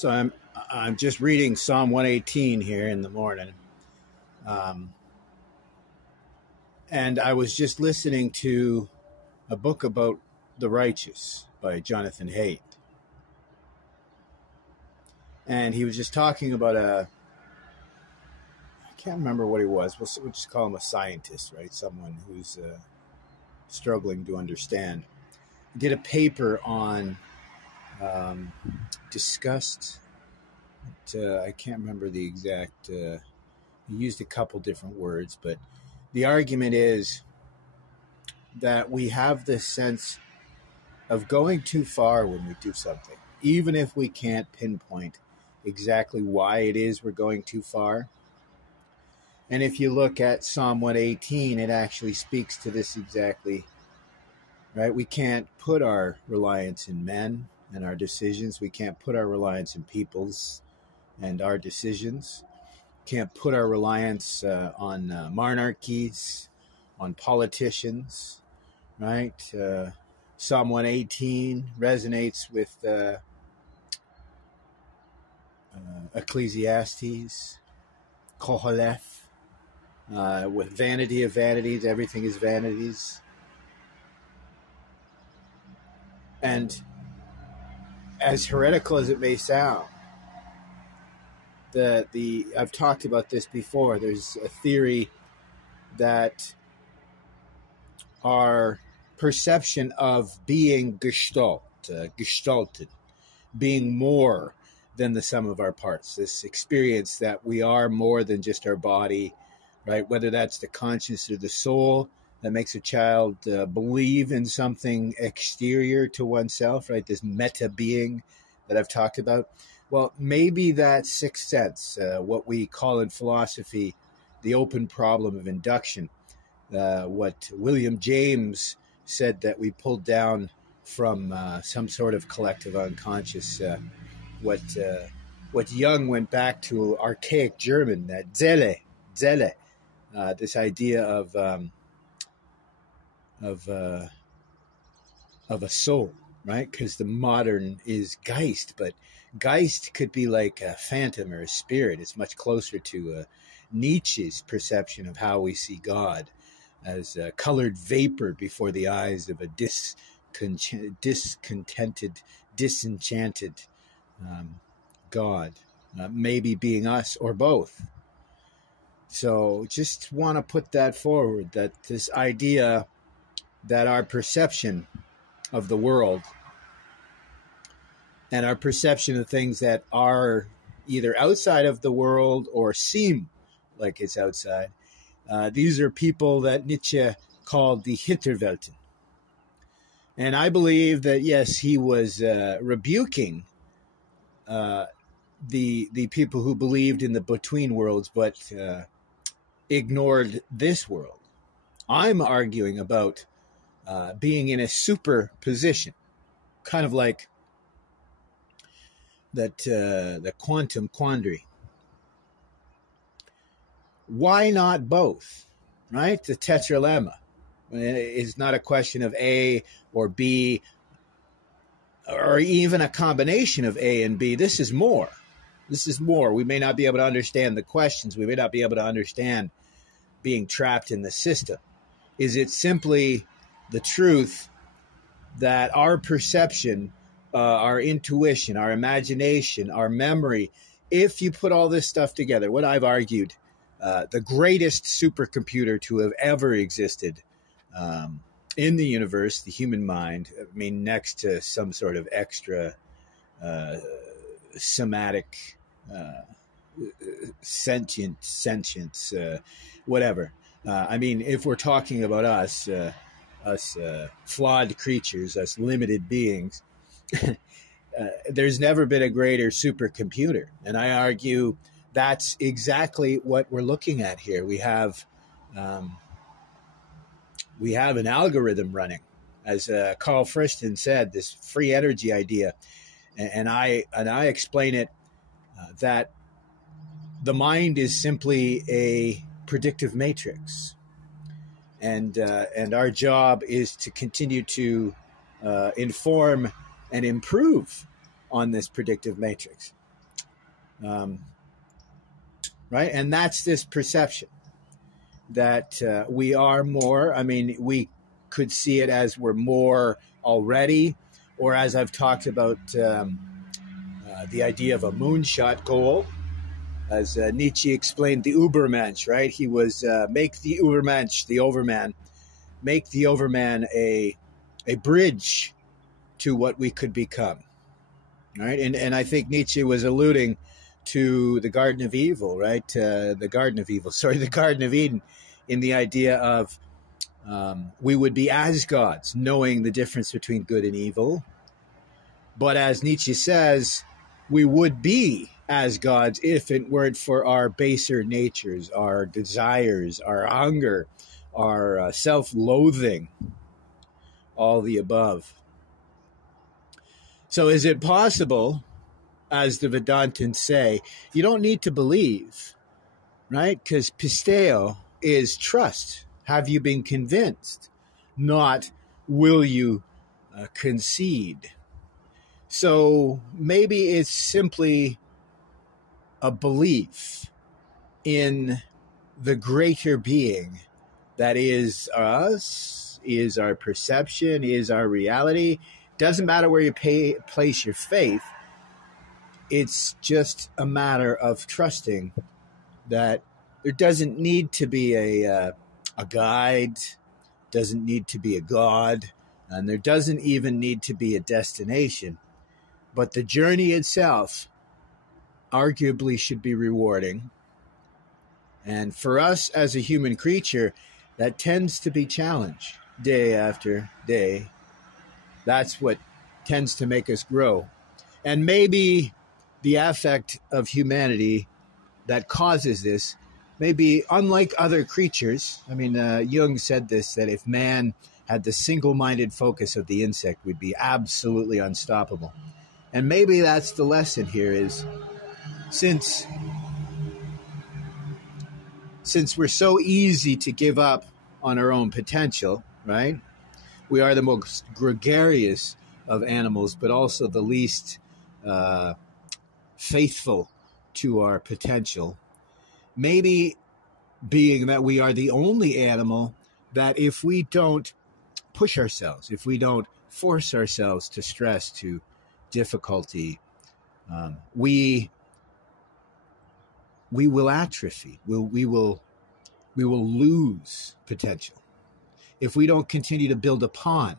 So I'm just reading Psalm 118 here in the morning, and I was just listening to a book about the righteous by Jonathan Haidt, and he was just talking about I can't remember what he was. We'll just call him a scientist, right? Someone who's struggling to understand. He did a paper on disgust. I can't remember the exact. He used a couple different words, but the argument is that we have this sense of going too far when we do something, even if we can't pinpoint exactly why it is we're going too far. And if you look at Psalm 118, it actually speaks to this exactly, right? We can't put our reliance in men and our decisions. We can't put our reliance in peoples and our decisions. Can't put our reliance on monarchies, on politicians, right? Psalm 118 resonates with Ecclesiastes, Koheleth, with vanity of vanities, everything is vanities. And as heretical as it may sound, I've talked about this before. There's a theory that our perception of being gestalted, being more than the sum of our parts, this experience that we are more than just our body, right? Whether that's the conscience or the soul that makes a child believe in something exterior to oneself, right? This meta being that I've talked about. Well, maybe that sixth sense, what we call in philosophy the open problem of induction, what William James said that we pulled down from some sort of collective unconscious, what Jung went back to archaic German, that Zelle, this idea of a soul, right? Because the modern is Geist, but Geist could be like a phantom or a spirit. It's much closer to Nietzsche's perception of how we see God, as a colored vapor before the eyes of a discontented, disenchanted God, maybe being us or both. So just want to put that forward, that this idea that our perception of the world and our perception of things that are either outside of the world or seem like it's outside, these are people that Nietzsche called the Hinterwelten. And I believe that, yes, he was rebuking the people who believed in the between worlds, but ignored this world. I'm arguing about being in a superposition, kind of like that the quantum quandary. Why not both, right? The tetralemma is not a question of A or B, or even a combination of A and B. This is more. This is more. We may not be able to understand the questions. We may not be able to understand being trapped in the system. Is it simply the truth that our perception, our intuition, our imagination, our memory, if you put all this stuff together, what I've argued, the greatest supercomputer to have ever existed in the universe, the human mind, I mean, next to some sort of extra somatic sentience, whatever. I mean, if we're talking about us flawed creatures, us limited beings, there's never been a greater supercomputer. And I argue that's exactly what we're looking at here. We have an algorithm running, as Carl Friston said, this free energy idea. And I explain it that the mind is simply a predictive matrix, and our job is to continue to inform and improve on this predictive matrix. Um, right? And that's this perception that we are more. I mean, we could see it as we're more already, or as I've talked about the idea of a moonshot goal. As Nietzsche explained, the Übermensch, right? He was make the Übermensch, the overman, make the overman a bridge to what we could become, right? And I think Nietzsche was alluding to the Garden of Evil, right? The Garden of Eden, in the idea of we would be as gods, knowing the difference between good and evil. But as Nietzsche says, we would be as gods if it weren't for our baser natures, our desires, our hunger, our self-loathing, all the above. So is it possible, as the Vedantins say, you don't need to believe, right? Because pisteo is trust. Have you been convinced? Not will you concede? So maybe it's simply a belief in the greater being that is us, is our perception, is our reality. Doesn't matter where you place your faith. It's just a matter of trusting that there doesn't need to be a guide, doesn't need to be a God, and there doesn't even need to be a destination. But the journey itself arguably should be rewarding. And for us as a human creature, that tends to be challenged day after day. That's what tends to make us grow. And maybe the affect of humanity that causes this may be unlike other creatures. I mean, Jung said this, that if man had the single-minded focus of the insect, we'd be absolutely unstoppable. And maybe that's the lesson here is since we're so easy to give up on our own potential, right? We are the most gregarious of animals, but also the least faithful to our potential. Maybe being that we are the only animal that if we don't push ourselves, if we don't force ourselves to stress, to difficulty, we will atrophy. We will lose potential if we don't continue to build upon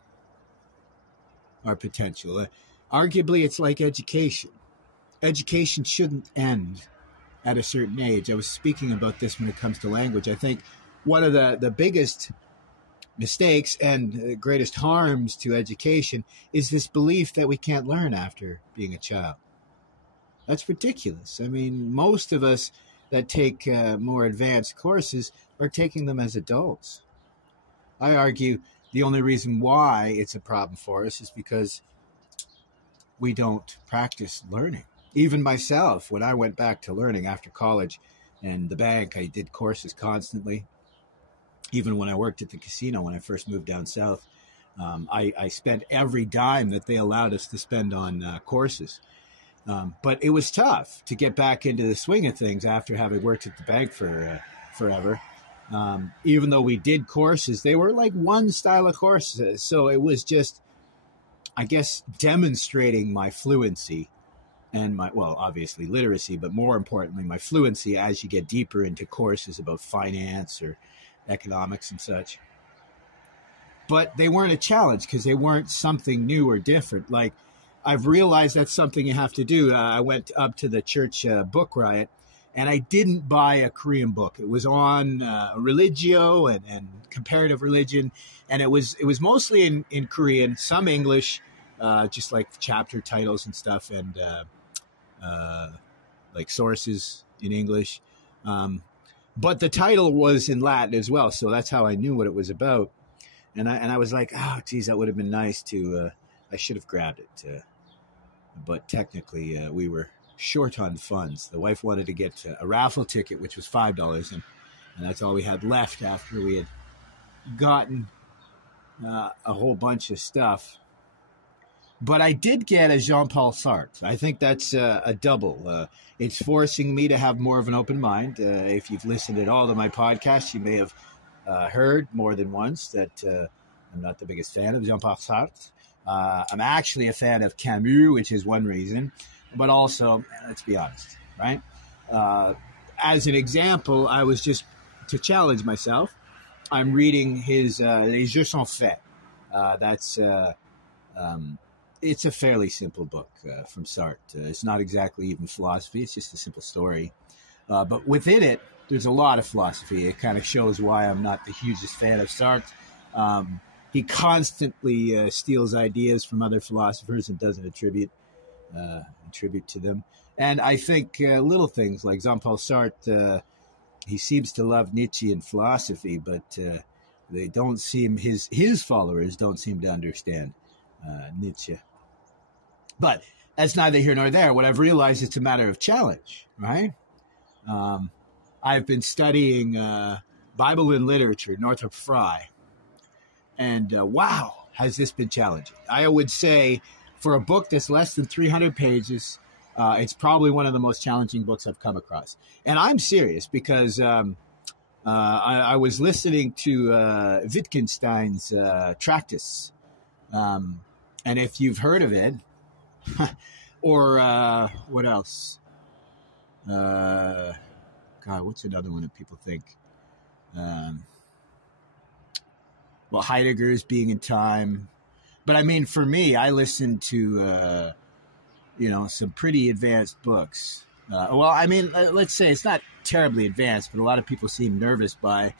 our potential. Arguably, it's like education. Education shouldn't end at a certain age. I was speaking about this when it comes to language. I think one of the biggest mistakes and greatest harms to education is this belief that we can't learn after being a child. That's ridiculous. I mean, most of us that take more advanced courses are taking them as adults. I argue the only reason why it's a problem for us is because we don't practice learning. Even myself, when I went back to learning after college and the bank, I did courses constantly. Even when I worked at the casino, when I first moved down south, I spent every dime that they allowed us to spend on courses. But it was tough to get back into the swing of things after having worked at the bank for forever. Even though we did courses, they were like one style of courses. So it was just, I guess, demonstrating my fluency and my, well, obviously literacy, but more importantly, my fluency as you get deeper into courses about finance or economics and such. But they weren't a challenge because they weren't something new or different. Like, I've realized that's something you have to do. I went up to the church book riot, and I didn't buy a Korean book. It was on religio and comparative religion, and it was mostly in Korean, some English, just like chapter titles and stuff, and like sources in English. But the title was in Latin as well, so that's how I knew what it was about. And I was like, oh, geez, that would have been nice to. I should have grabbed it, but technically we were short on funds. The wife wanted to get a raffle ticket, which was $5, and that's all we had left after we had gotten a whole bunch of stuff. But I did get a Jean-Paul Sartre. I think that's a double. It's forcing me to have more of an open mind. If you've listened at all to my podcast, you may have heard more than once that I'm not the biggest fan of Jean-Paul Sartre. I'm actually a fan of Camus, which is one reason. But also, let's be honest, right? As an example, I was just, to challenge myself, I'm reading his Les Jeux sont faits. It's a fairly simple book from Sartre. It's not exactly even philosophy. It's just a simple story. But within it, there's a lot of philosophy. It kind of shows why I'm not the hugest fan of Sartre. He constantly steals ideas from other philosophers and doesn't attribute to them. And I think little things like Jean-Paul Sartre, he seems to love Nietzsche and philosophy, but they don't seem, his followers don't seem to understand Nietzsche. But that's neither here nor there. What I've realized, it's a matter of challenge, right? I've been studying Bible and literature, Northrop Frye. And wow, has this been challenging. I would say for a book that's less than 300 pages, it's probably one of the most challenging books I've come across. And I'm serious because I was listening to Wittgenstein's Tractus. And if you've heard of it, or what else? God, what's another one that people think? Well, Heidegger's Being in Time. But I mean, for me, I listened to, some pretty advanced books. Well, I mean, let's say it's not terribly advanced, but a lot of people seem nervous by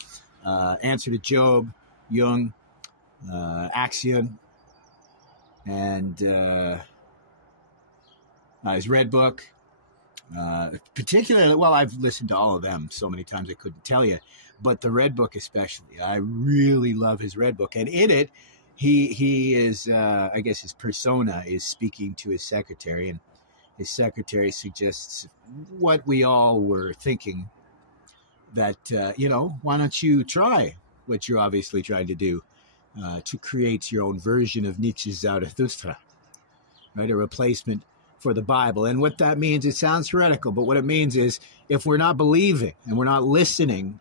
Answer to Job, Jung, Axiom, and his Red Book. Particularly, well, I've listened to all of them so many times I couldn't tell you, but the Red Book especially. I really love his Red Book. And in it, he is, I guess his persona is speaking to his secretary, and his secretary suggests what we all were thinking, that, why don't you try what you're obviously trying to do, to create your own version of Nietzsche's Zarathustra, right? A replacement for the Bible. And what that means, it sounds heretical, but what it means is if we're not believing and we're not listening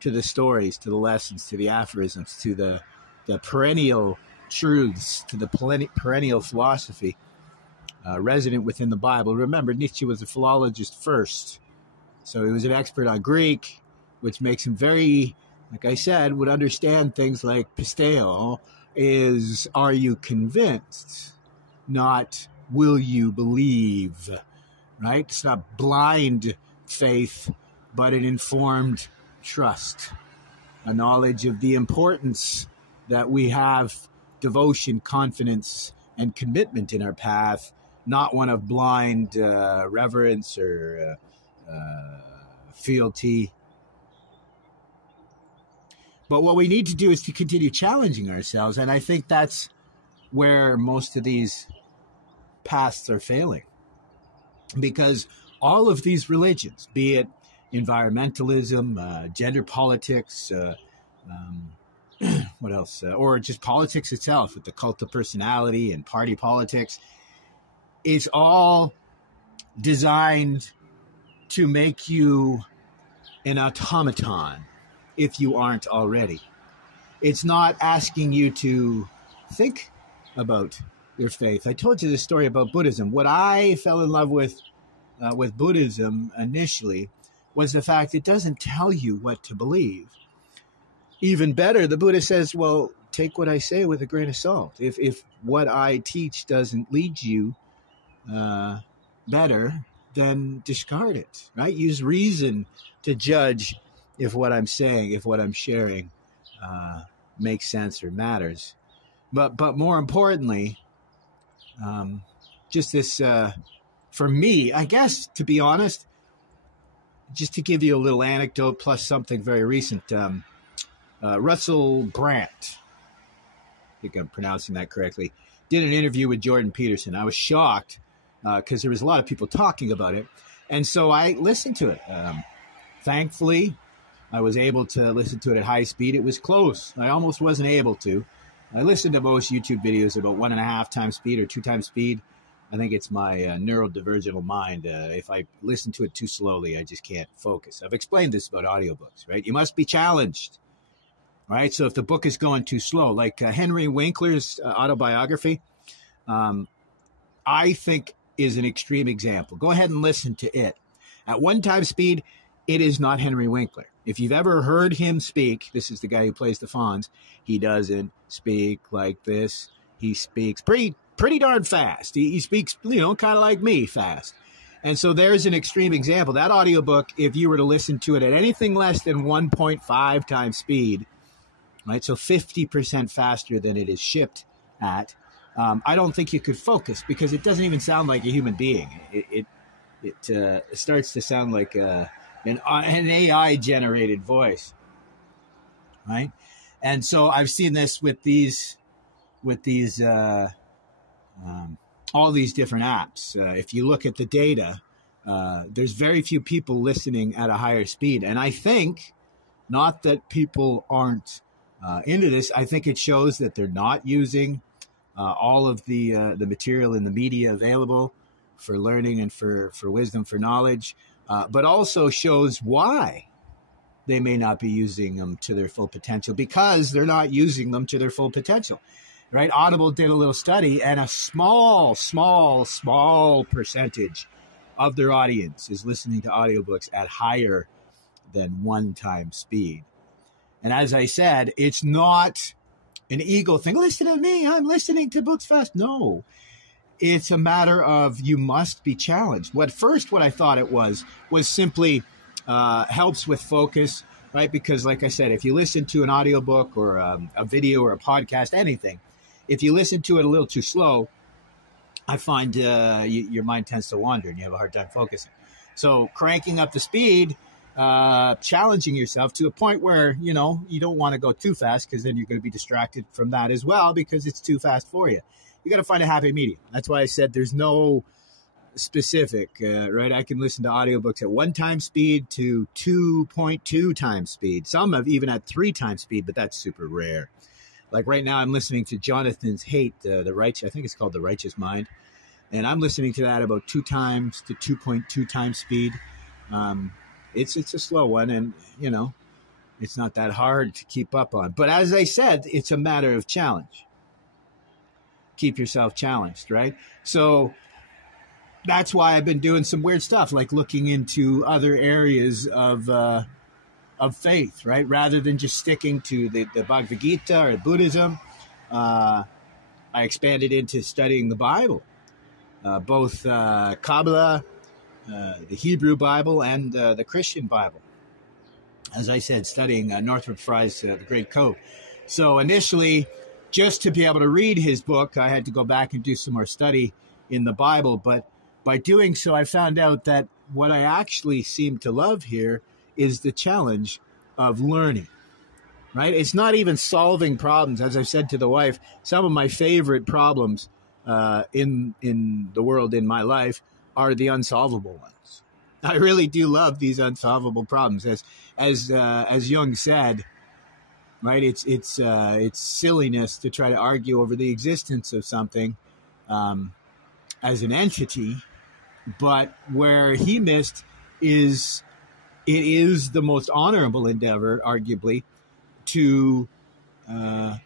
to the stories, to the lessons, to the aphorisms, to the perennial truths, to the perennial philosophy resident within the Bible. Remember, Nietzsche was a philologist first, so he was an expert on Greek, which makes him very, like I said, would understand things like pisteo is, are you convinced? Not, will you believe? Right? It's not blind faith, but an informed trust, a knowledge of the importance that we have devotion, confidence, and commitment in our path, not one of blind reverence or fealty. But what we need to do is to continue challenging ourselves, and I think that's where most of these paths are failing. Because all of these religions, be it environmentalism, gender politics, what else? Or just politics itself with the cult of personality and party politics. It's all designed to make you an automaton if you aren't already. It's not asking you to think about your faith. I told you this story about Buddhism. What I fell in love with Buddhism initially was the fact it doesn't tell you what to believe. Even better, the Buddha says, well, take what I say with a grain of salt. If what I teach doesn't lead you better, then discard it, right? Use reason to judge if what I'm saying, if what I'm sharing makes sense or matters. But more importantly, just this, for me, I guess, to be honest, just to give you a little anecdote plus something very recent, Russell Brand, I think I'm pronouncing that correctly, did an interview with Jordan Peterson. I was shocked because there was a lot of people talking about it. And so I listened to it. Thankfully, I was able to listen to it at high speed. It was close. I almost wasn't able to. I listen to most YouTube videos about 1.5 times speed or 2 times speed. I think it's my neurodivergent mind. If I listen to it too slowly, I just can't focus. I've explained this about audiobooks, right? You must be challenged, right? So if the book is going too slow, like Henry Winkler's autobiography, I think is an extreme example. Go ahead and listen to it. At 1 time speed, it is not Henry Winkler. If you've ever heard him speak, this is the guy who plays the Fonz, he doesn't speak like this. He speaks pretty darn fast. He speaks, kind of like me, fast. And so there's an extreme example. That audiobook, if you were to listen to it at anything less than 1.5 times speed, right, so 50% faster than it is shipped at, I don't think you could focus because it doesn't even sound like a human being. It starts to sound like an AI-generated voice, right? And so I've seen this with all these different apps. If you look at the data, there's very few people listening at a higher speed. And I think, not that people aren't into this, I think it shows that they're not using all of the material in the media available for learning and for wisdom, for knowledge, but also shows why they may not be using them to their full potential, because they're not using them to their full potential. Right? Audible did a little study, and a small percentage of their audience is listening to audiobooks at higher than 1 time speed. And as I said, it's not an ego thing. Listen to me, I'm listening to books fast. No, it's a matter of you must be challenged. What I thought it was simply helps with focus, right? Because like I said, if you listen to an audiobook or a video or a podcast, anything, if you listen to it a little too slow, I find your mind tends to wander and you have a hard time focusing. So cranking up the speed, challenging yourself to a point where, you don't want to go too fast, because then you're going to be distracted from that as well because it's too fast for you. You got to find a happy medium. That's why I said there's no specific, right? I can listen to audiobooks at 1 time speed to 2.2 times speed. Some have even at 3 times speed, but that's super rare. Like right now, I'm listening to Jonathan's Haidt, the Righteous. I think it's called The Righteous Mind, and I'm listening to that about 2 times to 2.2 times speed. It's a slow one, and it's not that hard to keep up on. But as I said, it's a matter of challenge. Keep yourself challenged, right? So that's why I've been doing some weird stuff, like looking into other areas of faith, right? Rather than just sticking to the Bhagavad Gita or Buddhism, I expanded into studying the Bible, both Kabbalah, the Hebrew Bible, and the Christian Bible. As I said, studying Northrop Frye's The Great Code. So initially, just to be able to read his book, I had to go back and do some more study in the Bible. But by doing so, I found out that what I actually seem to love here is the challenge of learning, right? It's not even solving problems. As I've said to the wife, some of my favorite problems in the world, in my life, are the unsolvable ones. I really do love these unsolvable problems. As Jung said, right? It's silliness to try to argue over the existence of something as an entity, but where he missed is it is the most honorable endeavor, arguably, to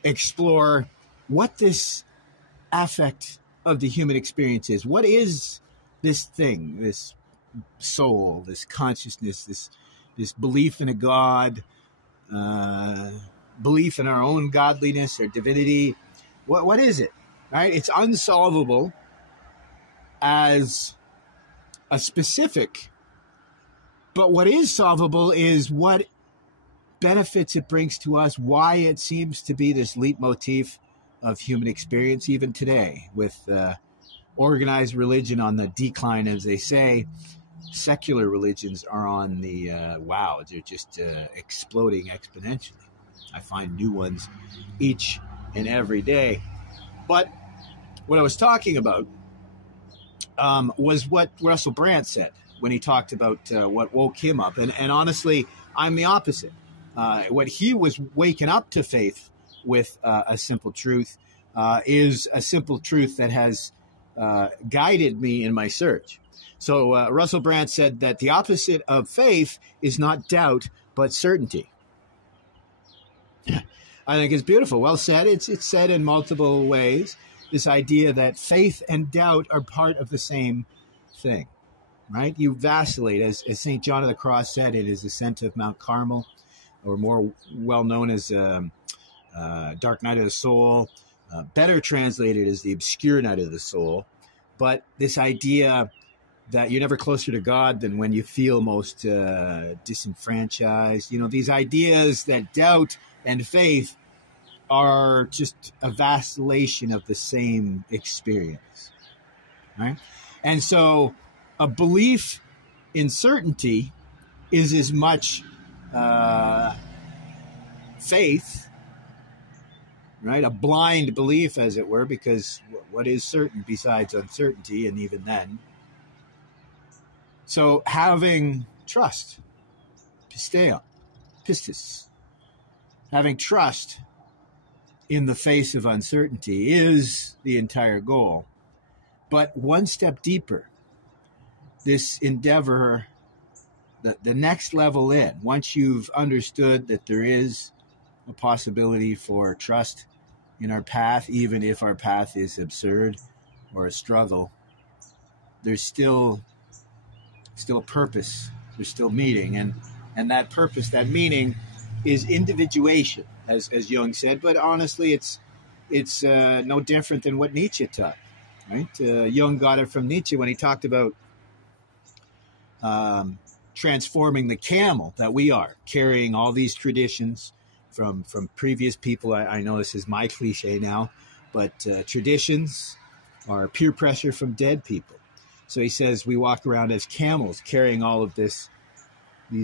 explore what this affect of the human experience is. What is this thing, this soul, this consciousness, this belief in a God, belief in our own godliness or divinity? What is it, right? It's unsolvable as a specific, but what is solvable is what benefits it brings to us, why it seems to be this leitmotif of human experience even today, with organized religion on the decline, as they say. Secular religions are on the they're just exploding exponentially. I find new ones each and every day. But what I was talking about was what Russell Brand said when he talked about what woke him up. And honestly, I'm the opposite. What he was waking up to faith with a simple truth is a simple truth that has guided me in my search. So Russell Brand said that the opposite of faith is not doubt, but certainty. I think it's beautiful. Well said. It's said in multiple ways. This idea that faith and doubt are part of the same thing, right? You vacillate. As St. John of the Cross said, it is ascent of Mount Carmel, or more well known as Dark Night of the Soul. Better translated as the obscure night of the soul. But this idea that you're never closer to God than when you feel most disenfranchised. You know, these ideas that doubt and faith are just a vacillation of the same experience, right? And so a belief in certainty is as much faith, right? A blind belief, as it were, because what is certain besides uncertainty, and even then. So having trust, pisteo, pistis, having trust in the face of uncertainty is the entire goal. But one step deeper, this endeavor, the next level in, once you've understood that there is a possibility for trust in our path, even if our path is absurd or a struggle, there's still a purpose, there's still meaning, and that purpose, that meaning, is individuation, as Jung said. But honestly, it's no different than what Nietzsche taught, right? Jung got it from Nietzsche when he talked about transforming the camel that we are, carrying all these traditions from previous people. I know this is my cliche now, but traditions are peer pressure from dead people. So he says we walk around as camels carrying all of these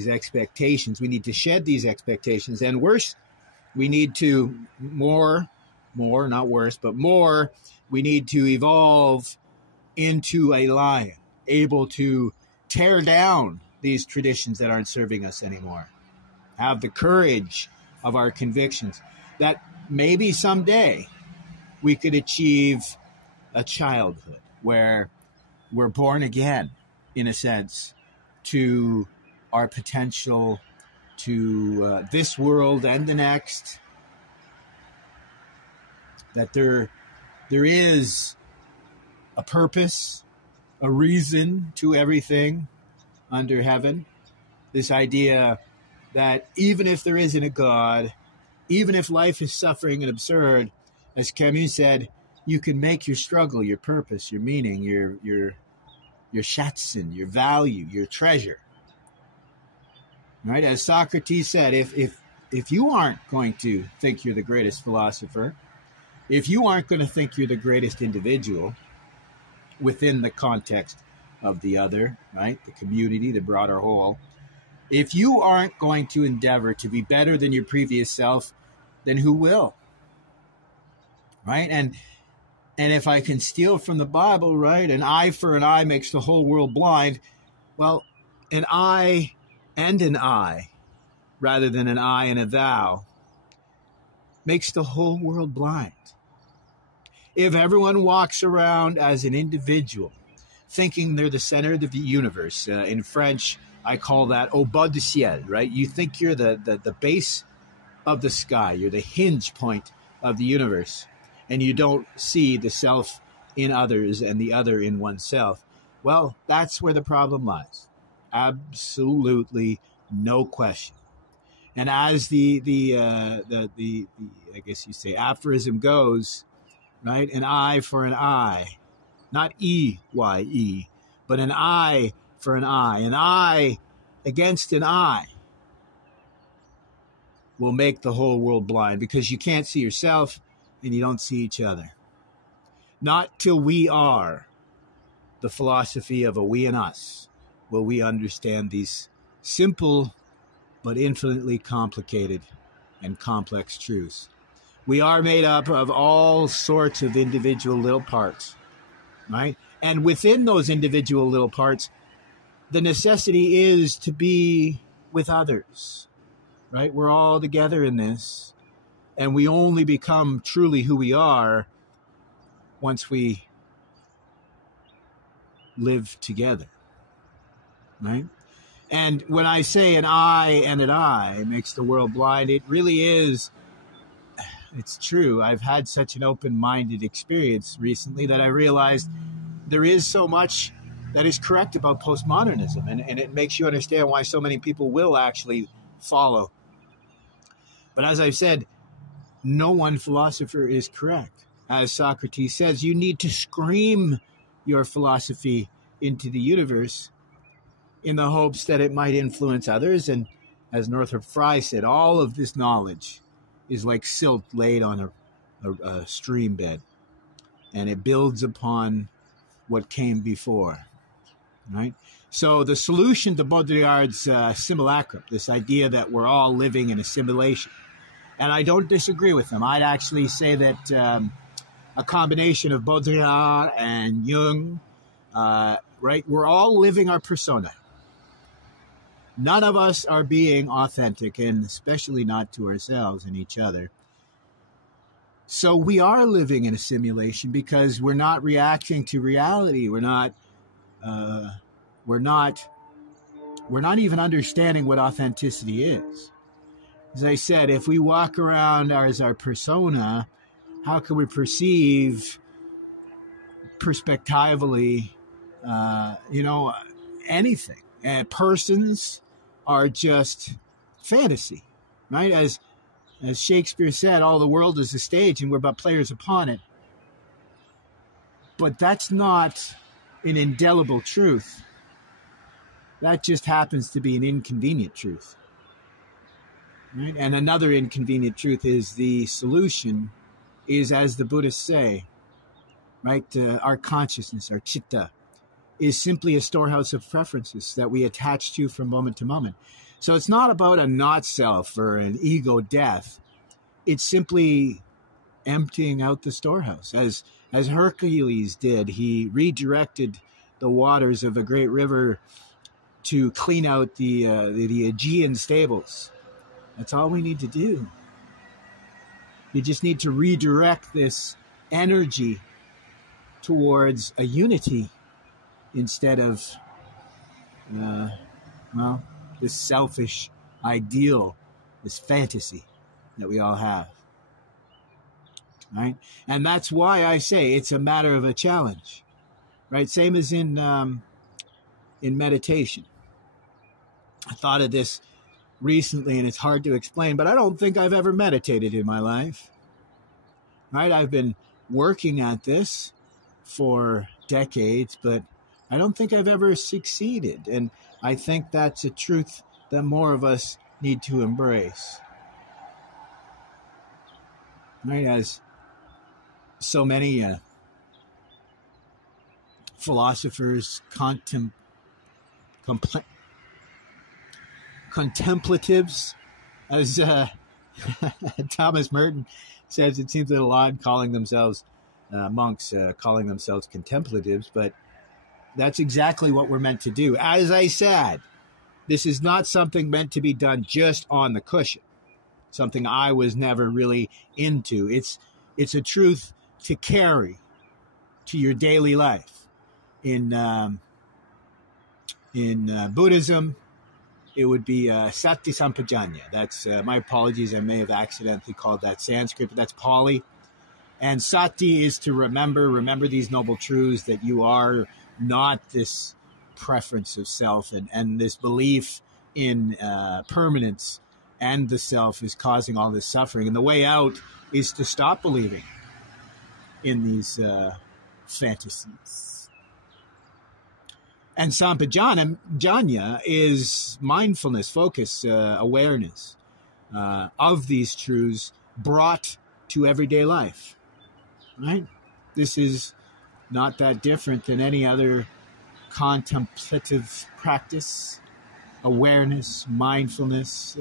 expectations. We need to shed these expectations. And worse, we need to more, not worse, but more, we need to evolve into a lion, able to tear down these traditions that aren't serving us anymore. Have the courage of our convictions that maybe someday we could achieve a childhood where we're born again, in a sense, to our potential, to this world and the next. That there is a purpose, a reason to everything under heaven. This idea that even if there isn't a God, even if life is suffering and absurd, as Camus said, you can make your struggle, your purpose, your meaning, your Schatzen, your value, your treasure. Right? As Socrates said, if you aren't going to think you're the greatest philosopher, if you aren't going to think you're the greatest individual within the context of the other, right? The community, the broader whole, if you aren't going to endeavor to be better than your previous self, then who will? Right? And if I can steal from the Bible, right, an eye for an eye makes the whole world blind. Well, an eye and an eye, rather than an I and a thou, makes the whole world blind. If everyone walks around as an individual, thinking they're the center of the universe, in French, I call that au bas du ciel, right? You think you're the base of the sky. You're the hinge point of the universe. And you don't see the self in others and the other in oneself. Well, that's where the problem lies. Absolutely no question. And as the I guess you say aphorism goes, right? An eye for an eye, not E-Y-E, but an eye for an eye against an eye will make the whole world blind, because you can't see yourself and you don't see each other. Not till we are the philosophy of a we and us will we understand these simple but infinitely complicated and complex truths. We are made up of all sorts of individual little parts, right? And within those individual little parts, the necessity is to be with others, right? We're all together in this. And we only become truly who we are once we live together, right? And when I say an eye and an eye makes the world blind, it really is, it's true. I've had such an open-minded experience recently that I realized there is so much that is correct about postmodernism, and it makes you understand why so many people will actually follow. But as I've said, no one philosopher is correct. As Socrates says, you need to scream your philosophy into the universe in the hopes that it might influence others. And as Northrop Frye said, all of this knowledge is like silt laid on a stream bed, and it builds upon what came before, right? So the solution to Baudrillard's simulacrum, this idea that we're all living in a simulation, and I don't disagree with them. I'd actually say that a combination of Baudrillard and Jung, right? We're all living our persona. None of us are being authentic, and especially not to ourselves and each other. So we are living in a simulation because we're not reacting to reality. We're not even understanding what authenticity is. As I said, if we walk around as our persona, how can we perceive perspectively, anything? And persons are just fantasy, right? As Shakespeare said, all the world is a stage and we're but players upon it. But that's not an indelible truth. That just happens to be an inconvenient truth. Right? And another inconvenient truth is the solution is, as the Buddhists say, right? Our consciousness, our citta, is simply a storehouse of preferences that we attach to from moment to moment. So it's not about a not self or an ego death. It's simply emptying out the storehouse. As Hercules did, he redirected the waters of a great river to clean out the Aegean stables. That's all we need to do. You just need to redirect this energy towards a unity instead of, this selfish ideal, this fantasy that we all have. Right? And that's why I say it's a matter of a challenge. Right? Same as in meditation. I thought of this recently, and it's hard to explain, but I don't think I've ever meditated in my life. Right? I've been working at this for decades, but I don't think I've ever succeeded. And I think that's a truth that more of us need to embrace. Right? As so many philosophers, contemplatives, as Thomas Merton says, it seems a little odd calling themselves monks, calling themselves contemplatives, but that's exactly what we're meant to do. As I said, this is not something meant to be done just on the cushion, something I was never really into. It's a truth to carry to your daily life. In Buddhism, it would be sati sampajanya. That's my apologies. I may have accidentally called that Sanskrit, but that's Pali. And sati is to remember these noble truths, that you are not this preference of self, and this belief in permanence and the self is causing all this suffering. And the way out is to stop believing in these fantasies. And sampajanya is mindfulness, focus, awareness of these truths brought to everyday life. Right? This is not that different than any other contemplative practice, awareness, mindfulness,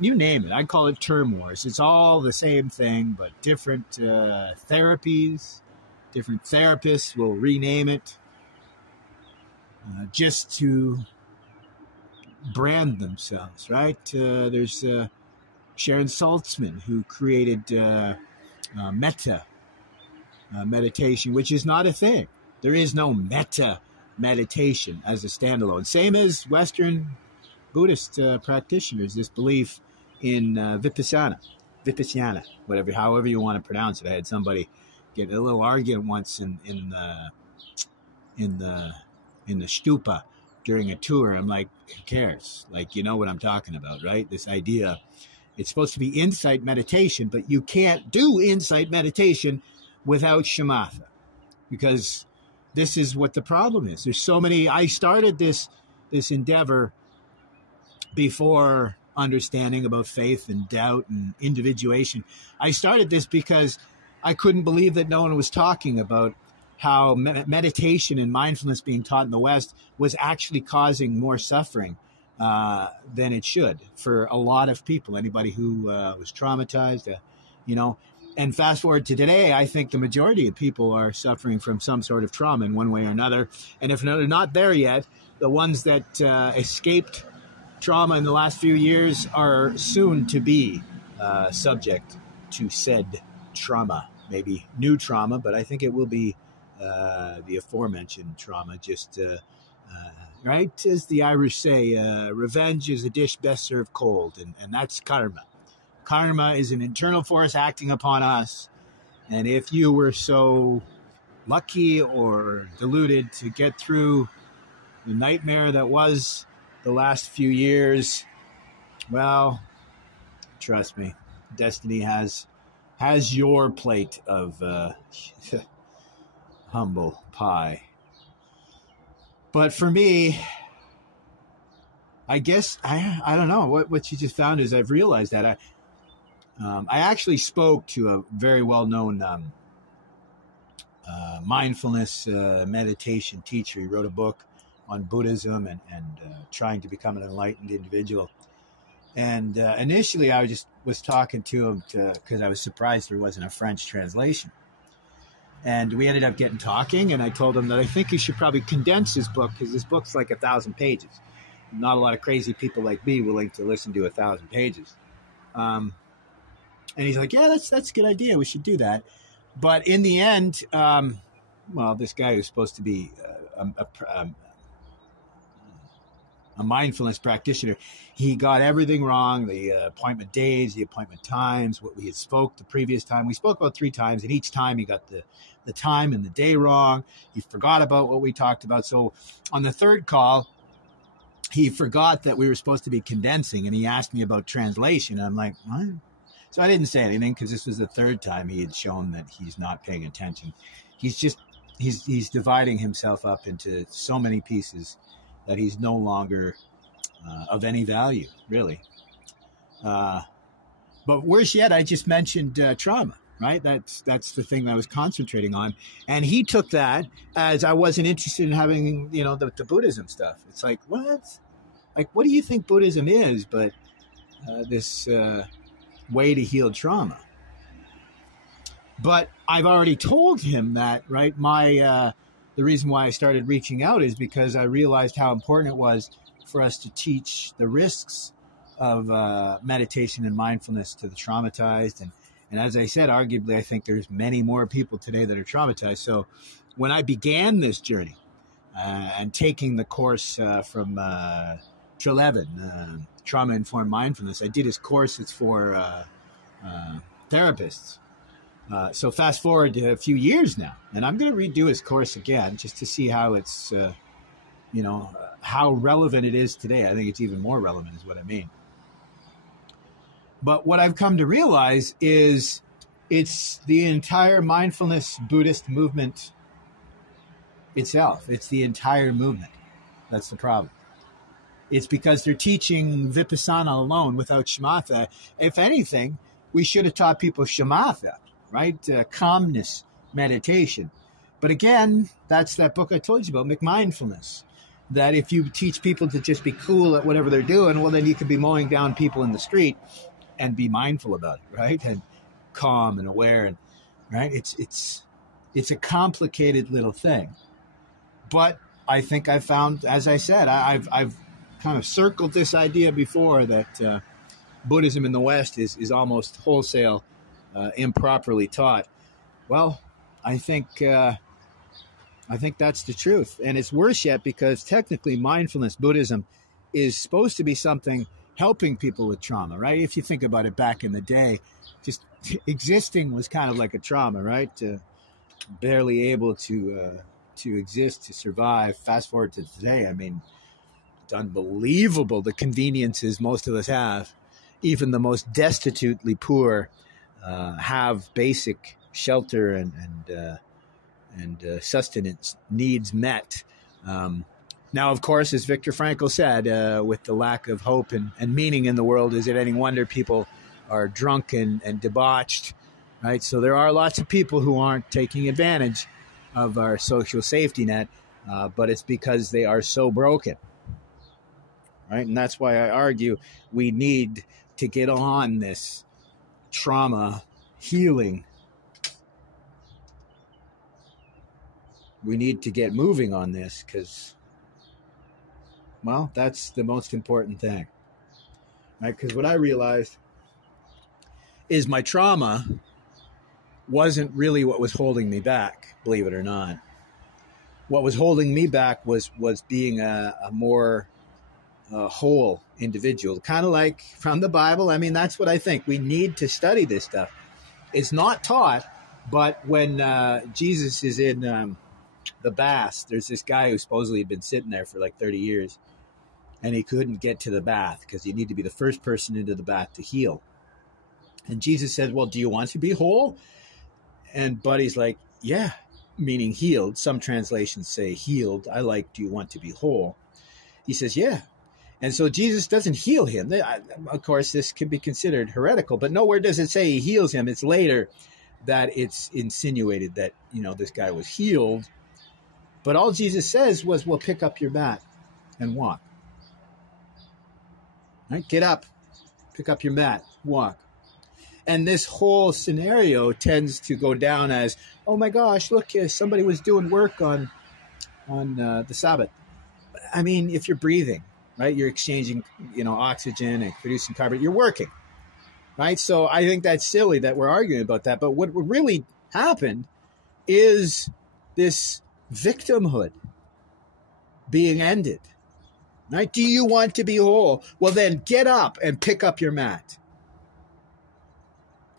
you name it. I call it term wars. It's all the same thing, but different therapies, different therapists will rename it just to brand themselves, right? There's Sharon Saltzman, who created metta meditation, which is not a thing. There is no metta meditation as a standalone. Same as Western Buddhist practitioners, this belief in vipassana, whatever, however you want to pronounce it. I had somebody get a little argument once in the stupa during a tour. I'm like, who cares? Like, you know what I'm talking about, right? This idea, it's supposed to be insight meditation, but you can't do insight meditation without shamatha, because this is what the problem is. There's so many. I started this endeavor before understanding about faith and doubt and individuation. I started this because I couldn't believe that no one was talking about how meditation and mindfulness being taught in the West was actually causing more suffering than it should for a lot of people. Anybody who was traumatized, and fast forward to today, I think the majority of people are suffering from some sort of trauma in one way or another. And if they're not there yet, the ones that escaped trauma in the last few years are soon to be subject to said trauma. Maybe new trauma, but I think it will be the aforementioned trauma. Just right, as the Irish say, revenge is a dish best served cold, and that's karma. Karma is an internal force acting upon us, and if you were so lucky or deluded to get through the nightmare that was the last few years, well, trust me, destiny has your plate of humble pie. But for me, I guess I don't know what you just found is I've realized that I actually spoke to a very well-known mindfulness meditation teacher. He wrote a book on Buddhism and trying to become an enlightened individual. And initially, I was talking to him because I was surprised there wasn't a French translation. And we ended up getting talking, and I told him that I think he should probably condense his book, because his book's like 1,000 pages. Not a lot of crazy people like me willing to listen to 1,000 pages. And he's like, yeah, that's a good idea. We should do that. But in the end, this guy who's supposed to be a mindfulness practitioner, he got everything wrong. The appointment days, the appointment times, what we had spoke the previous time. We spoke about 3 times, and each time he got the time and the day wrong. He forgot about what we talked about. So on the third call, he forgot that we were supposed to be condensing, and he asked me about translation. And I'm like, what? So I didn't say anything, because this was the third time he had shown that he's not paying attention. He's dividing himself up into so many pieces that he's no longer of any value, really. But worse yet, I just mentioned trauma, right? That's the thing that I was concentrating on. And he took that as I wasn't interested in having, the Buddhism stuff. It's like, what? Like, what do you think Buddhism is but this way to heal trauma? But I've already told him that, right? The reason why I started reaching out is because I realized how important it was for us to teach the risks of meditation and mindfulness to the traumatized. And as I said, arguably, I think there's many more people today that are traumatized. So when I began this journey and taking the course from Treleaven, Trauma-Informed Mindfulness, I did his course. It's for therapists. So fast forward to a few years now, and I'm going to redo his course again just to see how it's, how relevant it is today. I think it's even more relevant is what I mean. But what I've come to realize is it's the entire mindfulness Buddhist movement itself. It's the entire movement. That's the problem. It's because they're teaching vipassana alone without shamatha. If anything, we should have taught people shamatha, right? Calmness meditation. But again, that's that book I told you about, McMindfulness. That if you teach people to just be cool at whatever they're doing, well, then you could be mowing down people in the street and be mindful about it, right? And calm and aware, and right? It's a complicated little thing. But I think I found, as I said, I've kind of circled this idea before that Buddhism in the West is almost wholesale improperly taught. Well, I think that's the truth. And it's worse yet because technically mindfulness Buddhism is supposed to be something helping people with trauma, right? If you think about it, back in the day, just existing was kind of like a trauma, right? Barely able to exist, to survive. Fast forward to today, I mean, it's unbelievable the conveniences most of us have. Even the most destitutely poor have basic shelter and sustenance needs met. Now, of course, as Viktor Frankl said, with the lack of hope and meaning in the world, is it any wonder people are drunk and debauched, right? So there are lots of people who aren't taking advantage of our social safety net, but it's because they are so broken, right? And that's why I argue we need to get on this trauma healing. We need to get moving on this because, well, that's the most important thing, right? Because what I realized is my trauma wasn't really what was holding me back, believe it or not. What was holding me back was being a more whole individual, kind of like from the Bible. I mean, that's what I think. We need to study this stuff. It's not taught, but when Jesus is in the bath, there's this guy who supposedly had been sitting there for like 30 years, and he couldn't get to the bath because you need to be the first person into the bath to heal. And Jesus says, well, do you want to be whole? And Buddy's like, yeah, meaning healed. Some translations say healed. I like, do you want to be whole? He says, yeah. And so Jesus doesn't heal him. Of course, this could be considered heretical, but nowhere does it say he heals him. It's later that it's insinuated that, this guy was healed. But all Jesus says was, well, pick up your mat and walk. Right? Get up, pick up your mat, walk. And this whole scenario tends to go down as, oh my gosh, look, somebody was doing work on the Sabbath. I mean, if you're breathing, right, you're exchanging, oxygen and producing carbon, you're working, right? So I think that's silly that we're arguing about that. But what really happened is this victimhood being ended, right? Do you want to be whole? Well, then get up and pick up your mat.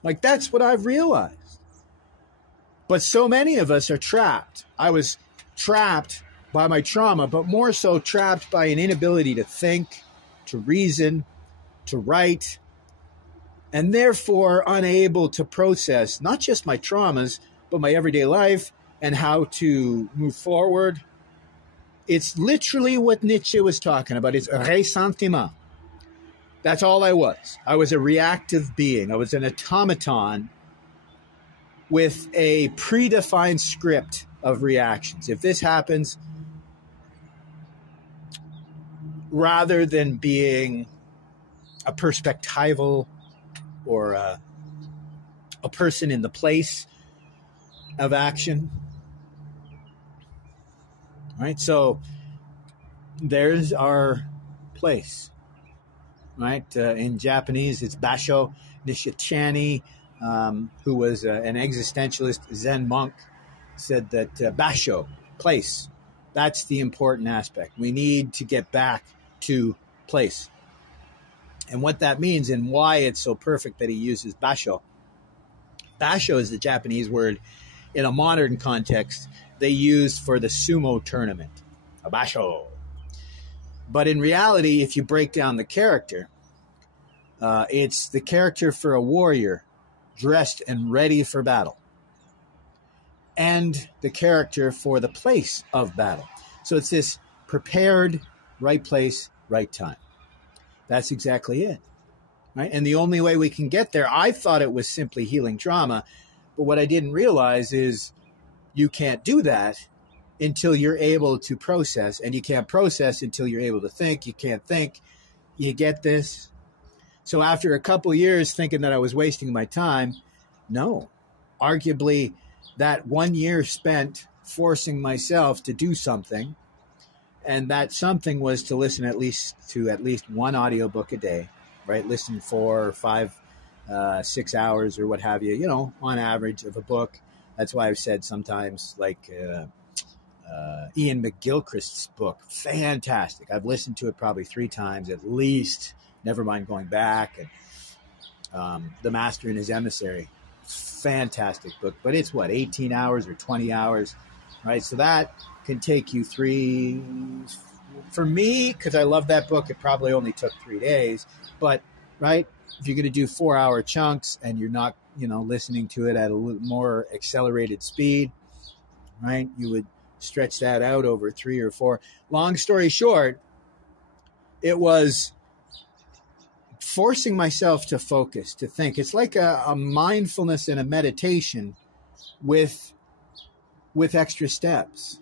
Like, that's what I've realized. But so many of us are trapped. I was trapped by my trauma, but more so trapped by an inability to think, to reason, to write, and therefore unable to process not just my traumas, but my everyday life and how to move forward. It's literally what Nietzsche was talking about. It's ressentiment. That's all I was. I was a reactive being. I was an automaton with a predefined script of reactions. If this happens, rather than being a perspectival or a person in the place of action, right? So there's our place. Right? In Japanese, it's Basho Nishitani, who was an existentialist Zen monk, said that Basho, place, that's the important aspect. We need to get back to place. And what that means and why it's so perfect that he uses Basho. Basho is the Japanese word in a modern context they used for the sumo tournament. A Basho. But in reality, if you break down the character, it's the character for a warrior dressed and ready for battle. And the character for the place of battle. So it's this prepared, right place, right time. That's exactly it. Right? And the only way we can get there, I thought it was simply healing trauma. But what I didn't realize is you can't do that until you're able to process, and you can't process until you're able to think. You can't think. You get this? So after a couple years thinking that I was wasting my time, no. Arguably, that 1 year spent forcing myself to do something, and that something was to listen to at least one audiobook a day, right? Listen 4 or 5, 6 hours or what have you, you know, on average of a book. That's why I've said sometimes, like Ian McGilchrist's book, fantastic. I've listened to it probably 3 times at least, never mind going back. And The Master and His Emissary, fantastic book. But it's what, 18 hours or 20 hours, right? So that can take you 3, for me, because I love that book, it probably only took 3 days. But, right, if you're going to do 4-hour chunks and you're not, you know, listening to it at a little more accelerated speed, right, you would stretch that out over 3 or 4. Long story short, it was forcing myself to focus, to think. It's like a mindfulness and a meditation with extra steps,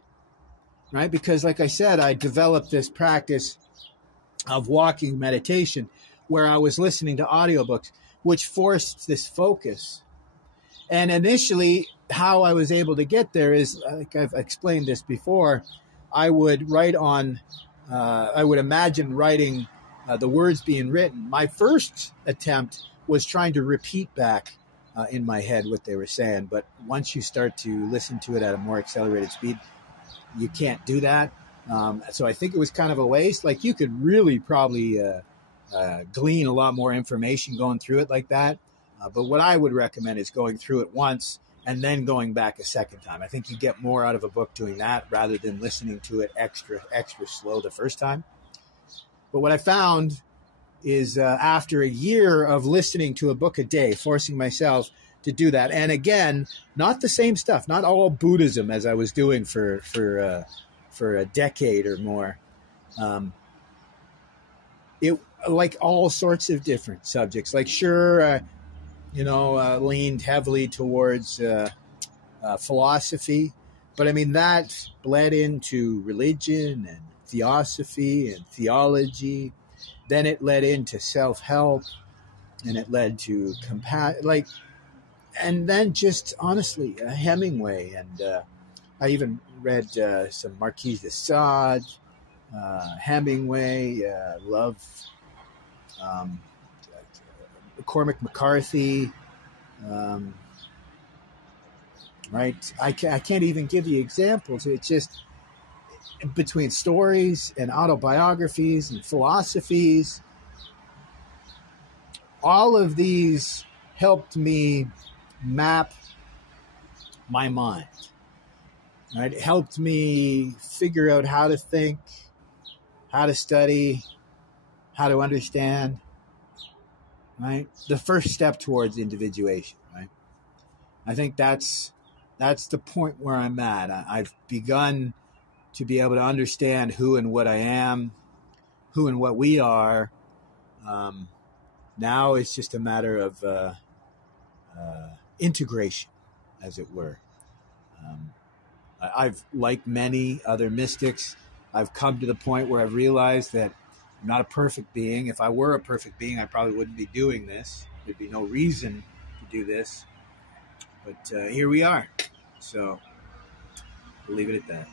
right? Because like I said, I developed this practice of walking meditation where I was listening to audiobooks, which forced this focus. And initially, how I was able to get there is, like I've explained this before, I would I would imagine writing the words being written. My first attempt was trying to repeat back in my head what they were saying. But once you start to listen to it at a more accelerated speed, you can't do that. So I think it was kind of a waste. Like, you could really probably glean a lot more information going through it like that. But what I would recommend is going through it once and then going back a second time. I think you get more out of a book doing that rather than listening to it extra slow the first time. But what I found is after a year of listening to a book a day, forcing myself to do that. And again, not the same stuff, not all Buddhism as I was doing for a decade or more. It, like, all sorts of different subjects. Like, sure, leaned heavily towards philosophy, but I mean, that bled into religion and theosophy and theology. Then it led into self-help, and it led to and then just honestly, Hemingway, and I even read some Marquis de Sade, Hemingway, love Cormac McCarthy, right? I can't even give you examples. It's just between stories and autobiographies and philosophies, all of these helped me map my mind, right? It helped me figure out how to think, how to study, how to understand, right? The first step towards individuation, right? I think that's the point where I'm at. I've begun to be able to understand who and what I am, who and what we are. Now it's just a matter of integration, as it were. I've, like many other mystics, I've come to the point where I've realized that I'm not a perfect being. If I were a perfect being, I probably wouldn't be doing this. There'd be no reason to do this. But here we are. So we'll leave it at that.